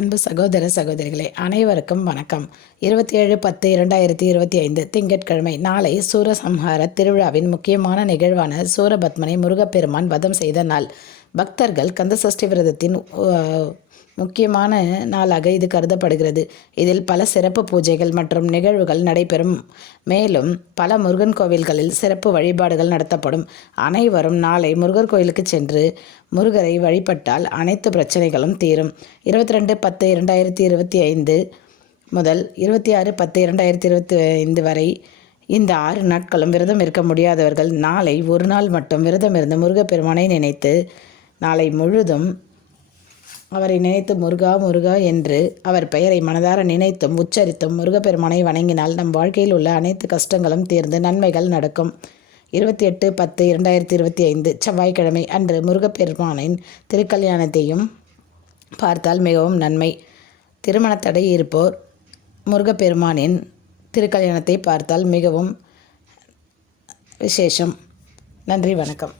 அன்பு சகோதர சகோதரிகளே அனைவருக்கும் வணக்கம். 27/10/2025 திங்கட்கிழமை. நாளை சூரசம்ஹார திருவிழாவின் முக்கியமான நிகழ்வான சூரபத்மனை முருகப்பெருமான் வதம் செய்த நாள். பக்தர்கள் கந்தசஷ்டி விரதத்தின் முக்கியமான நாளாக இது கருதப்படுகிறது. இதில் பல சிறப்பு பூஜைகள் மற்றும் நிகழ்வுகள் நடைபெறும். மேலும் பல முருகன் கோவில்களில் சிறப்பு வழிபாடுகள் நடத்தப்படும். அனைவரும் நாளை முருகர் கோயிலுக்கு சென்று முருகரை வழிபட்டால் அனைத்து பிரச்சனைகளும் தீரும். 22/10/2025 முதல் 26/10/2025 வரை இந்த 6 நாட்களும் விரதம் இருக்க முடியாதவர்கள் நாளை ஒரு நாள் மட்டும் விரதம் இருந்து முருகப்பெருமானை நினைத்து நாளை முழுதும் அவரை நினைத்து முருகா முருகா என்று அவர் பெயரை மனதார நினைத்தும் உச்சரித்தும் முருகப்பெருமானை வணங்கினால் நம் வாழ்க்கையில் உள்ள அனைத்து கஷ்டங்களும் தீர்ந்து நன்மைகள் நடக்கும். 28/10/2025 செவ்வாய்க்கிழமை அன்று முருகப்பெருமானின் திருக்கல்யாணத்தையும் பார்த்தால் மிகவும் நன்மை. திருமண தடை இருப்போர் முருகப்பெருமானின் திருக்கல்யாணத்தை பார்த்தால் மிகவும் விசேஷம். நன்றி, வணக்கம்.